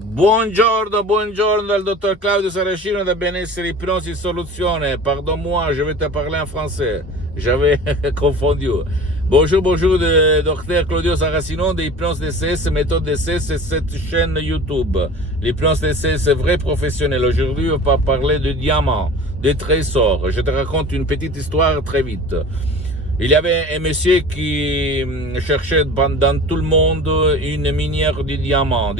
Buongiorno, buongiorno dal dottor Claudio Saracino da Benessere Ipnosi Soluzione. Pardonne-moi, je vais te parler en français. J'avais confondu. Bonjour, bonjour, docteur Claudio Saracino de Hypnose DCS, méthode DCS et cette chaîne YouTube. L'hypnose DCS est vrai professionnel. Aujourd'hui, on va parler de diamants, de trésors. Je te raconte une petite histoire très vite. Il y avait un monsieur qui cherchait dans tout le monde une minière de diamants,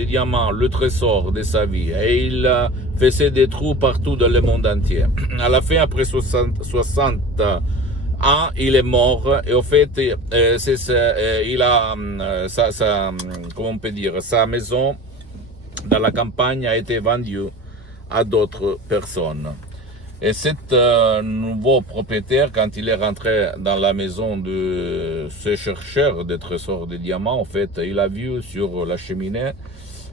le trésor de sa vie. Et il faisait des trous partout dans le monde entier. À la fin, après 60 ans, il est mort. Et au fait, il a comment on peut dire, sa maison dans la campagne a été vendue à d'autres personnes. Et cet nouveau propriétaire, quand il est rentré dans la maison de ce chercheur de trésors de diamants, en fait, il a vu sur la cheminée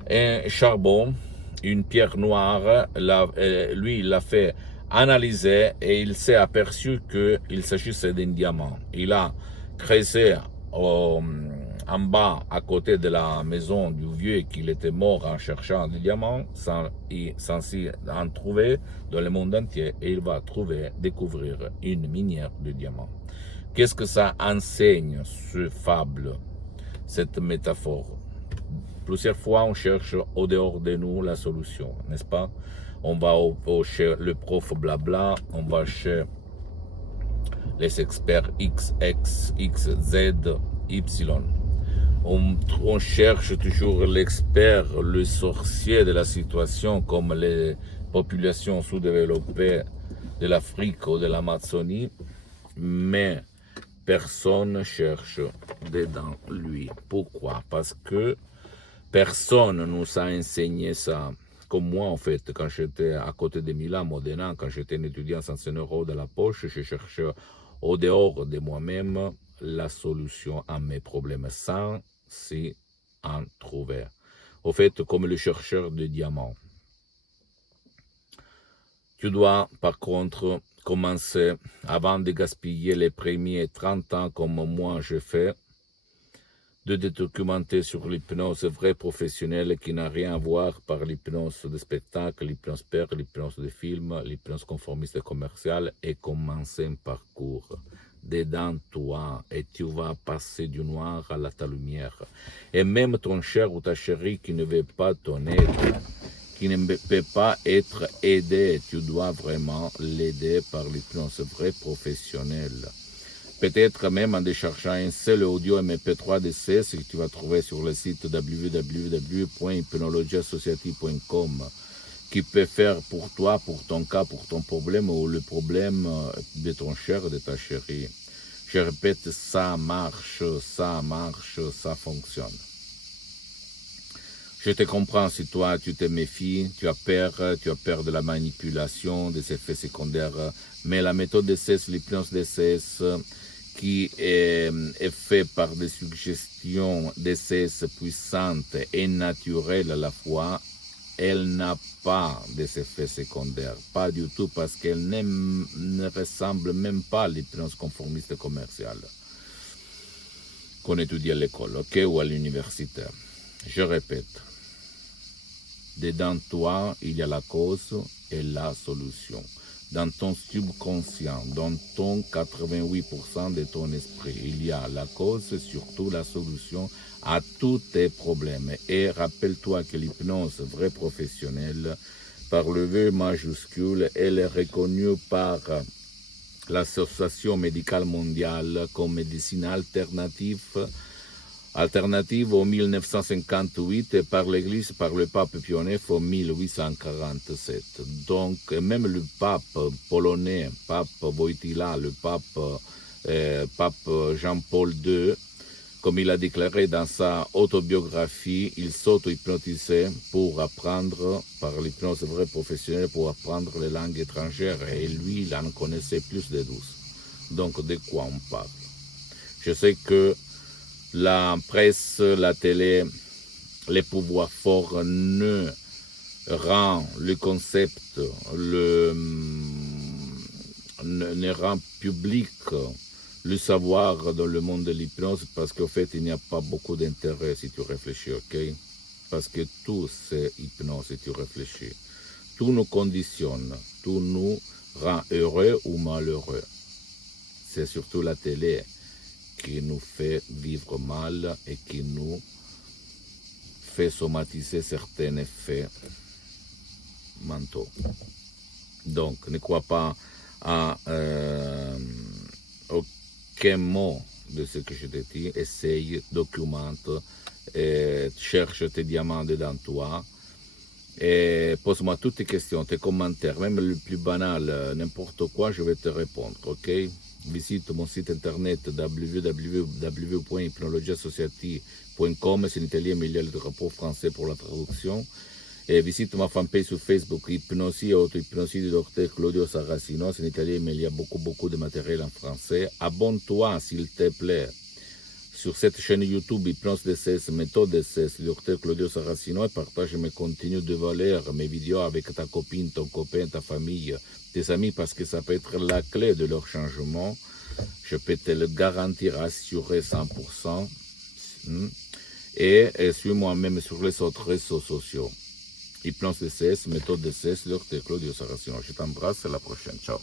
un charbon, une pierre noire. Lui, il l'a fait analyser et il s'est aperçu qu'il s'agissait d'un diamant. Il a creusé en bas, à côté de la maison du vieux qu'il était mort en cherchant des diamants, sans s'y en trouver dans le monde entier, et il va découvrir une minière de diamants. Qu'est-ce que ça enseigne, ce fable, cette métaphore? Plusieurs fois, on cherche au dehors de nous la solution, n'est-ce pas? On va chez le prof blabla, on va chez les experts X, Z, Y. On cherche toujours l'expert, le sorcier de la situation, comme les populations sous-développées de l'Afrique ou de l'Amazonie, mais personne ne cherche dedans lui. Pourquoi? Parce que personne ne nous a enseigné ça. Comme moi, en fait, quand j'étais à côté de Milan, Modena, quand j'étais un étudiant sans 100 € de la poche, je cherchais au dehors de moi-même la solution à mes problèmes sans s'y en trouver. Au fait, comme le chercheur de diamants. Tu dois, par contre, commencer, avant de gaspiller les premiers 30 ans comme moi je fais, de te documenter sur l'hypnose vraie professionnelle qui n'a rien à voir par l'hypnose de spectacle, l'hypnose père, l'hypnose de film, l'hypnose conformiste et commerciale, et commencer un parcours dedans toi, et tu vas passer du noir à ta lumière. Et même ton cher ou ta chérie qui ne veut pas ton aide, qui ne peut pas être aidé, tu dois vraiment l'aider par l'hypnose vraie professionnelle. Peut-être même en déchargeant un seul audio MP3 DCS que tu vas trouver sur le site www.hypnologieassociative.com, qui peut faire pour toi, pour ton cas, pour ton problème ou le problème de ton cher, de ta chérie. Je répète, ça marche, ça fonctionne. Je te comprends si toi, tu te méfies, tu as peur de la manipulation, des effets secondaires, mais la méthode DCS, l'hypnose DCS, qui est faite par des suggestions DCS puissantes et naturelles à la fois, elle n'a pas des effets secondaires, pas du tout, parce qu'elle ne ressemble même pas à l'hypnose conformiste commerciale qu'on étudie à l'école, ok, ou à l'université. Je répète, dedans toi, il y a la cause et la solution. Dans ton subconscient, dans ton 88% de ton esprit, il y a la cause, surtout la solution à tous tes problèmes. Et rappelle-toi que l'hypnose vraie professionnelle, par le V majuscule, elle est reconnue par l'Association médicale mondiale comme médecine alternative en 1958 et par l'Église, par le pape Pie IX en 1847. Donc, même le pape polonais, pape Wojtyła, le pape Jean-Paul II, comme il a déclaré dans sa autobiographie, il s'auto-hypnotisait pour apprendre, par l'hypnose vraie professionnelle, pour apprendre les langues étrangères. Et lui, il en connaissait plus de 12. Donc, de quoi on parle? Je sais que la presse, la télé, les pouvoirs forts ne rend le concept, ne rend public le savoir dans le monde de l'hypnose parce qu'en fait, il n'y a pas beaucoup d'intérêt si tu réfléchis, ok? parce que tout c'est hypnose si tu réfléchis. Tout nous conditionne, tout nous rend heureux ou malheureux. C'est surtout la télé qui nous fait vivre mal et qui nous fait somatiser certains effets mentaux. Donc, ne crois pas à aucun mot de ce que je te dis. Essaye, documente, cherche tes diamants dedans toi et pose-moi toutes tes questions, tes commentaires, même le plus banal, n'importe quoi, je vais te répondre, ok? Visite mon site internet www.hypnologiasociety.com, c'est en italien mais il y a le drapeau français pour la traduction. Et visite ma fanpage sur Facebook, Hypnosie et auto-hypnosie du docteur Claudio Saracino, c'est en italien mais il y a beaucoup de matériel en français. Abonne-toi s'il te plaît sur cette chaîne YouTube Hypnose DCS, méthode DCS, le docteur Claudio Saracino, et partage mes contenus de valeur, mes vidéos avec ta copine, ton copain, ta famille, tes amis, parce que ça peut être la clé de leur changement. Je peux te le garantir, assurer 100%. Et suis-moi même sur les autres réseaux sociaux. Hypnose DCS, méthode DCS, le docteur Claudio Saracino. Je t'embrasse, à la prochaine. Ciao.